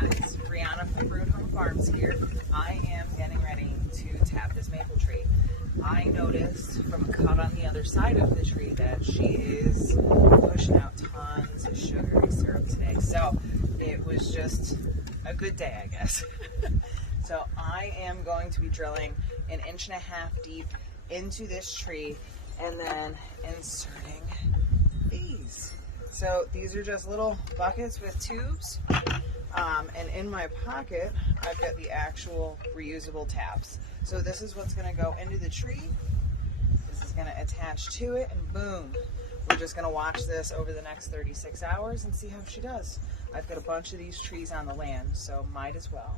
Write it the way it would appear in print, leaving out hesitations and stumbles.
guys, Riana from Broodhome Farms here. I am getting ready to tap this maple tree. I noticed from a cut on the other side of the tree that she is pushing out tons of sugary syrup today. So it was just a good day, I guess. So I am going to be drilling 1.5 inches deep into this tree and then inserting these. So these are just little buckets with tubes, and in my pocket I've got the actual reusable taps. So this is what's going to go into the tree. This is going to attach to it, and boom, we're just going to watch this over the next 36 hours and see how she does. I've got a bunch of these trees on the land, so might as well.